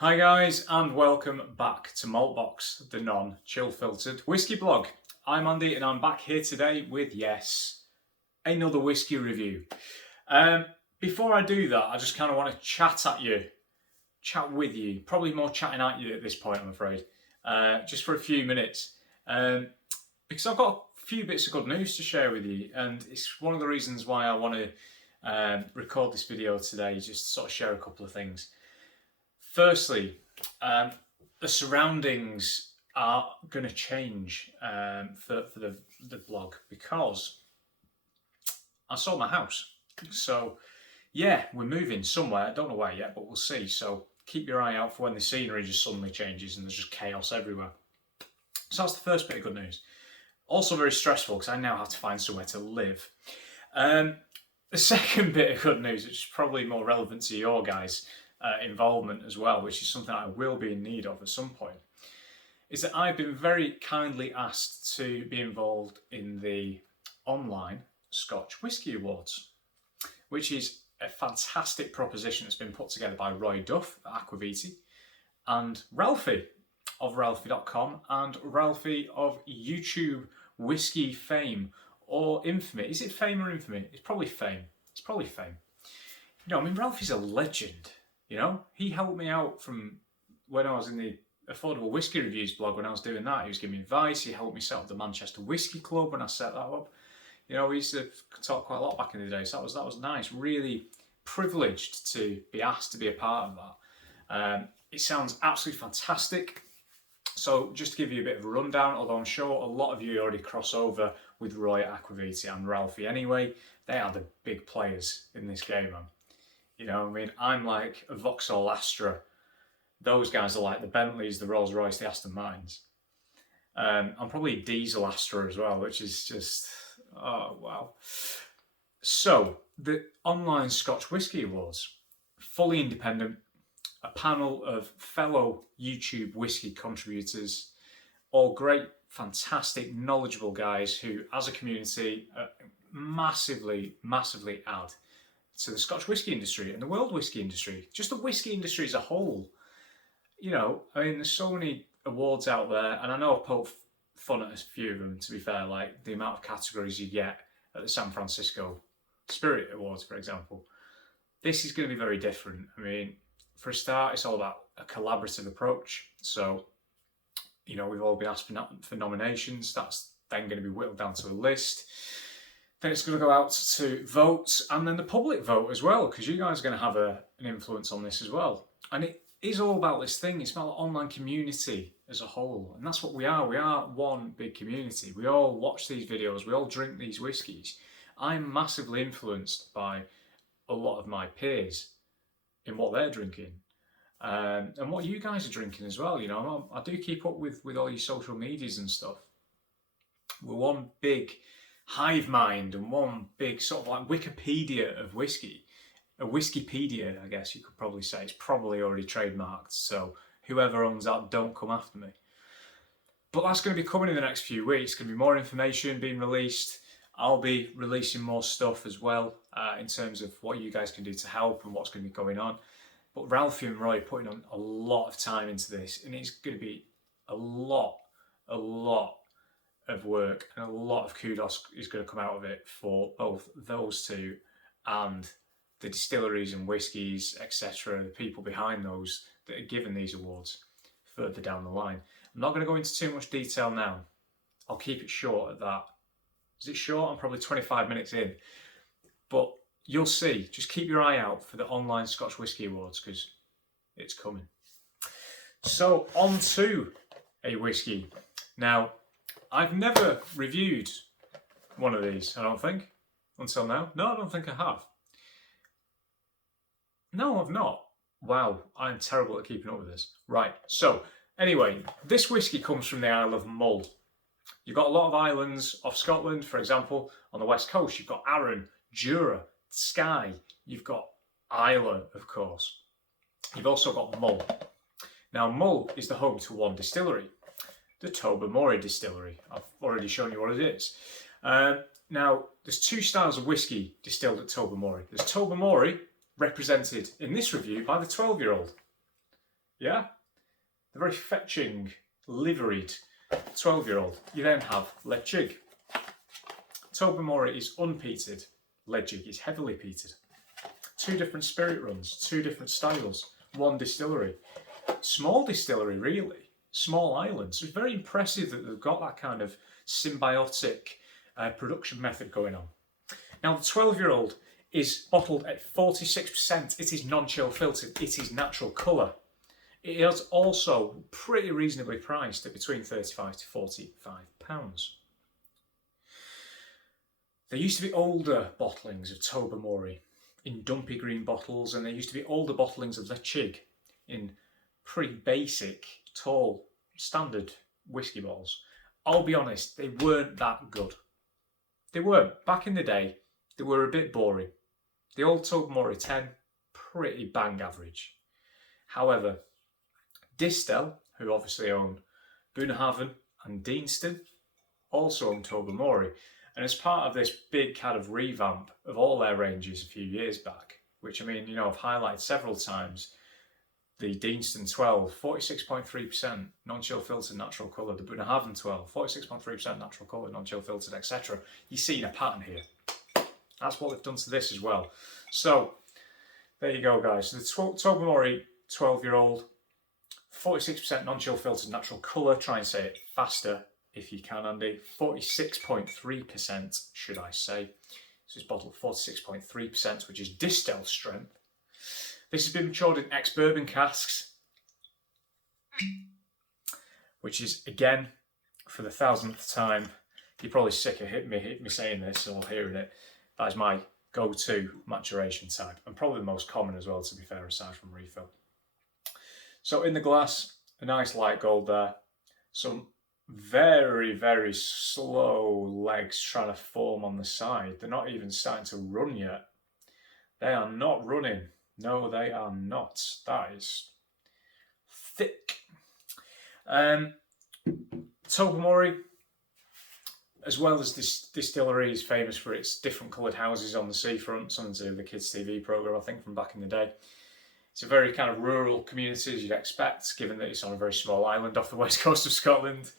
Hi guys, and welcome back to Maltbox, the non-chill filtered whiskey blog. I'm Andy and I'm back here today with, yes, another whiskey review. Before I do that, I just kind of want to chat with you, probably more chatting at you at this point, I'm afraid, just for a few minutes, because I've got a few bits of good news to share with you, and it's one of the reasons why I want to record this video today, just to sort of share a couple of things. Firstly, the surroundings are going to change for the blog because I sold my house. So yeah, we're moving somewhere. I don't know where yet, but we'll see. So keep your eye out for when the scenery just suddenly changes and there's just chaos everywhere. So that's the first bit of good news. Also very stressful because I now have to find somewhere to live. The second bit of good news, which is probably more relevant to your guys' involvement as well, which is something I will be in need of at some point, is that I've been very kindly asked to be involved in the online Scotch Whisky Awards, which is a fantastic proposition that's been put together by Roy Duff at Aquaviti and Ralphie of Ralphie.com and Ralphie of YouTube whiskey fame or infamy. Is it fame or infamy? It's probably fame. It's probably fame. You know, I mean, Ralphie's a legend. You know, he helped me out from when I was in the Affordable Whiskey Reviews blog. When I was doing that, he was giving me advice. He helped me set up the Manchester Whiskey Club when I set that up. You know, we used to talk quite a lot back in the day, so that was nice. Really privileged to be asked to be a part of that. It sounds absolutely fantastic. So just to give you a bit of a rundown, although I'm sure a lot of you already cross over with Roy at Aquaviti and Ralphie anyway, they are the big players in this game, man. You know, I mean, I'm like a Vauxhall Astra. Those guys are like the Bentleys, the Rolls Royce, the Aston Martins. I'm probably a Diesel Astra as well, which is just, oh, wow. So, the online Scotch Whisky Awards, fully independent, a panel of fellow YouTube whiskey contributors, all great, fantastic, knowledgeable guys who, as a community, massively add to the Scotch whisky industry and the world whisky industry, just the whisky industry as a whole. You know, I mean, there's so many awards out there, and I know I've poked fun at a few of them, to be fair, like the amount of categories you get at the San Francisco Spirit Awards, for example. This is going to be very different. I mean, for a start, it's all about a collaborative approach. So, you know, we've all been asked for nominations. That's then going to be whittled down to a list. Then it's going to go out to votes and then the public vote as well, because you guys are going to have an influence on this as well. And it is all about this thing. It's about the online community as a whole. And that's what we are. We are one big community. We all watch these videos. We all drink these whiskies. I'm massively influenced by a lot of my peers in what they're drinking. And what you guys are drinking as well. You know, I do keep up with all your social medias and stuff. We're one big hive mind and one big sort of like Wikipedia of whiskey. A Whiskypedia, I guess you could probably say. It's probably already trademarked, so whoever owns that, don't come after me. But that's going to be coming in the next few weeks. Going to be more information being released. I'll be releasing more stuff as well in terms of what you guys can do to help and what's going to be going on. But Ralphie and Roy are putting on a lot of time into this, and it's going to be a lot of work, and a lot of kudos is going to come out of it for both those two and the distilleries and whiskies, etc., the people behind those that are given these awards further down the line. I'm not going to go into too much detail now. I'll keep it short at that. Is it short? I'm probably 25 minutes in. But you'll see. Just keep your eye out for the online Scotch Whisky Awards because it's coming. So, on to a whiskey. Now, I've never reviewed one of these, I don't think, until now. No, I don't think I have. No, I've not. Wow, I'm terrible at keeping up with this. Right, so, anyway, this whiskey comes from the Isle of Mull. You've got a lot of islands off Scotland, for example, on the west coast. You've got Arran, Jura, Skye. You've got Islay, of course. You've also got Mull. Now, Mull is the home to one distillery, the Tobermory distillery. I've already shown you what it is. Now, there's two styles of whiskey distilled at Tobermory. There's Tobermory, represented in this review by the 12-year-old. Yeah, the very fetching, liveried 12-year-old. You then have Leitchig. Tobermory is unpeated. Leitchig is heavily peated. 2 different spirit runs, 2 different styles, 1 distillery. Small distillery, really. Small island. So it's very impressive that they've got that kind of symbiotic production method going on. Now, the 12-year-old is bottled at 46%. It is non-chill filtered. It is natural colour. It is also pretty reasonably priced at between £35 to £45. There used to be older bottlings of Tobermory in dumpy green bottles, and there used to be older bottlings of Leitchig in pretty basic, tall, standard whiskey bottles. I'll be honest, they weren't that good. They weren't. Back in the day, they were a bit boring. The old Tobermory 10, pretty bang average. However, Distel, who obviously own Bunnahabhain and Deanston, also own Tobermory. And as part of this big kind of revamp of all their ranges a few years back, which I mean, you know, I've highlighted several times, the Deanston 12, 46.3% non-chill filtered natural colour, the Bunnahabhain 12, 46.3% natural colour, non-chill filtered, etc. You're seeing a pattern here. That's what they've done to this as well. So, there you go, guys. So the Tobermory 12-year-old, 46% non-chill filtered natural colour. Try and say it faster if you can, Andy. 46.3%, should I say. So it's bottled 46.3%, which is Distel strength. This has been matured in ex-bourbon casks, which is, again, for the 1000th time, you're probably sick of hitting me saying this or hearing it. That is my go-to maturation type, and probably the most common as well, to be fair, aside from refill. So in the glass, a nice light gold there. Some very, very slow legs trying to form on the side. They're not even starting to run yet. They are not running. No, they are not. That is thick. Tobermory, as well as this distillery, is famous for its different coloured houses on the seafront, something to do with the kids' TV programme, I think, from back in the day. It's a very kind of rural community, as you'd expect, given that it's on a very small island off the west coast of Scotland.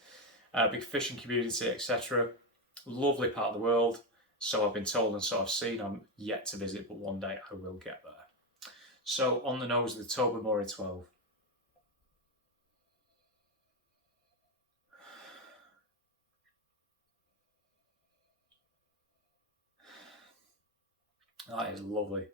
Big fishing community, etc. Lovely part of the world, so I've been told and so I've seen. I'm yet to visit, but one day I will get there. So, on the nose of the Tobermory 12. That is lovely.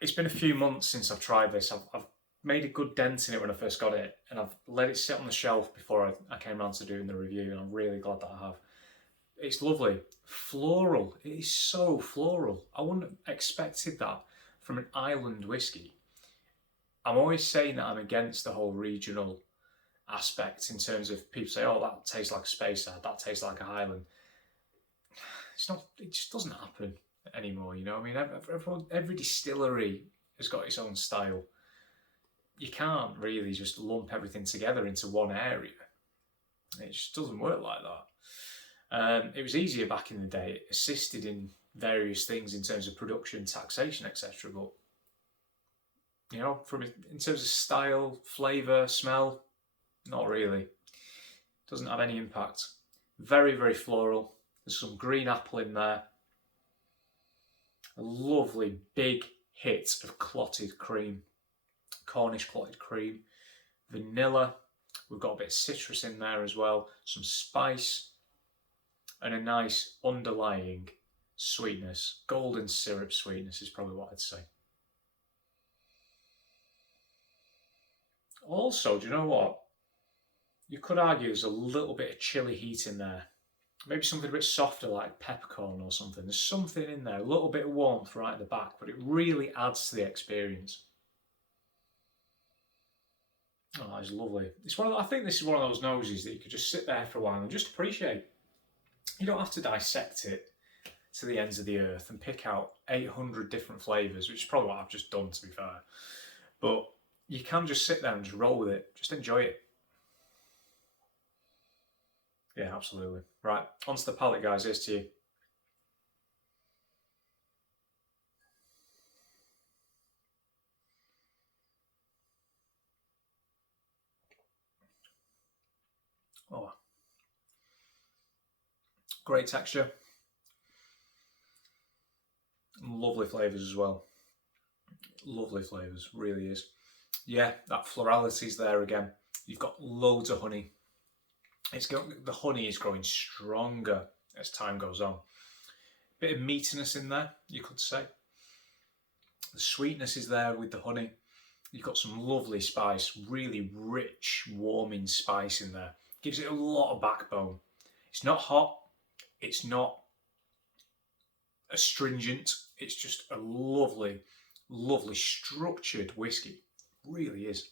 It's been a few months since I've tried this. I've made a good dent in it when I first got it, and I've let it sit on the shelf before I came around to doing the review, and I'm really glad that I have. It's lovely. Floral. It is so floral. I wouldn't have expected that from an island whiskey. I'm always saying that I'm against the whole regional aspect in terms of people say, oh, that tastes like a Speyside, that tastes like a Highland. It's not, it just doesn't happen anymore, you know. I mean, every distillery has got its own style. You can't really just lump everything together into one area. It just doesn't work like that. It was easier back in the day. It assisted in various things in terms of production, taxation, etc. But, you know, in terms of style, flavour, smell, not really. Doesn't have any impact. Very, very floral. There's some green apple in there. A lovely big hit of clotted cream. Cornish clotted cream. Vanilla. We've got a bit of citrus in there as well. Some spice. And a nice underlying sweetness. Golden syrup sweetness is probably what I'd say. Also, do you know what? You could argue there's a little bit of chili heat in there. Maybe something a bit softer like peppercorn or something. There's something in there, a little bit of warmth right at the back, but it really adds to the experience. Oh, that is lovely. It's I think this is one of those noses that you could just sit there for a while and just appreciate. You don't have to dissect it to the ends of the earth and pick out 800 different flavours, which is probably what I've just done, to be fair. But you can just sit there and just roll with it. Just enjoy it. Yeah, absolutely. Right, onto the palate, guys. Here's to you. Oh, great texture. Lovely flavours as well. Lovely flavours, really is. Yeah, that florality's there again. You've got loads of honey. The honey is growing stronger as time goes on. Bit of meatiness in there, you could say. The sweetness is there with the honey. You've got some lovely spice, really rich, warming spice in there. Gives it a lot of backbone. It's not hot. It's not astringent. It's just a lovely, lovely structured whiskey. It really is.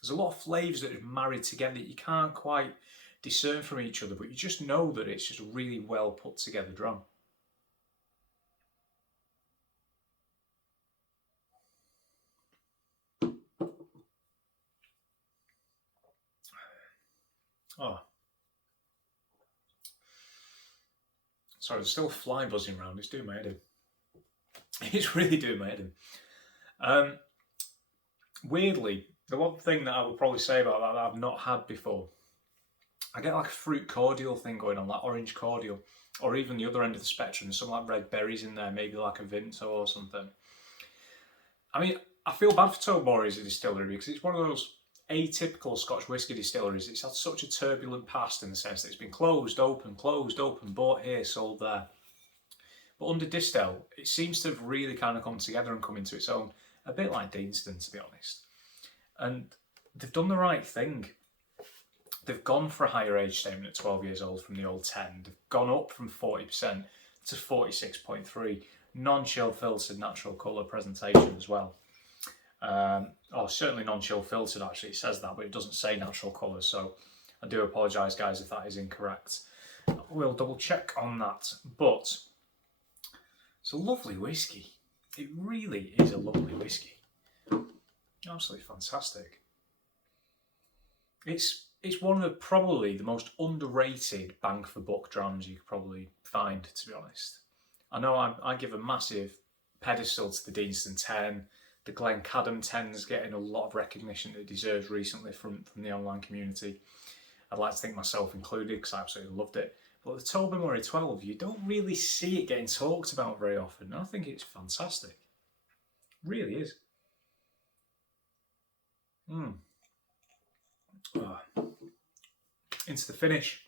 There's a lot of flavours that are married together that you can't quite discern from each other, but you just know that it's just a really well put together drum. Oh, sorry, there's still a fly buzzing around. It's doing my head in. It's really doing my head in. Weirdly, the one thing that I would probably say about that I've not had before, I get like a fruit cordial thing going on, like orange cordial, or even the other end of the spectrum, some like red berries in there, maybe like a Vimto or something. I mean, I feel bad for Tobermory as a distillery because it's one of those atypical Scotch whisky distilleries. It's had such a turbulent past in the sense that it's been closed, open, bought here, sold there. But under Distill, it seems to have really kind of come together and come into its own, a bit like Deanston, to be honest. And they've done the right thing. They've gone for a higher age statement at 12 years old from the old 10. They've gone up from 40% to 46.3. Non-chill filtered natural colour presentation as well. Certainly non-chill filtered, actually, it says that, but it doesn't say natural colours, so I do apologise, guys, if that is incorrect. We'll double check on that, but it's a lovely whiskey. It really is a lovely whiskey. Absolutely fantastic. It's one of probably the most underrated bang for buck drams you could probably find, to be honest. I know I give a massive pedestal to the Deanston 10. The Glencadam 10 is getting a lot of recognition that it deserves recently from the online community. I'd like to think myself included because I absolutely loved it. But the Tobermory 12, you don't really see it getting talked about very often. I think it's fantastic. It really is. Into the finish.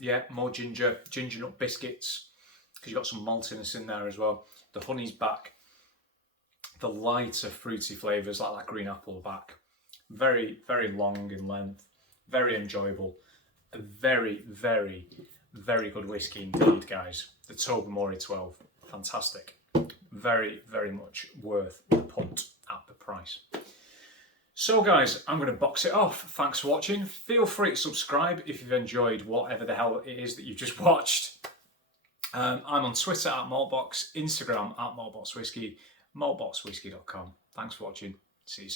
Yeah, more ginger nut biscuits, because you've got some maltiness in there as well. The honey's back. The lighter fruity flavours like that green apple back. Very, very long in length. Very enjoyable. A very, very, very good whiskey indeed, guys. The Tobermory 12. Fantastic. Very, very much worth the punt at the price. So guys, I'm going to box it off. Thanks for watching. Feel free to subscribe if you've enjoyed whatever the hell it is that you've just watched. I'm on Twitter at Maltbox, Instagram at MaltboxWhisky, maltboxwhisky.com. Thanks for watching. See you soon.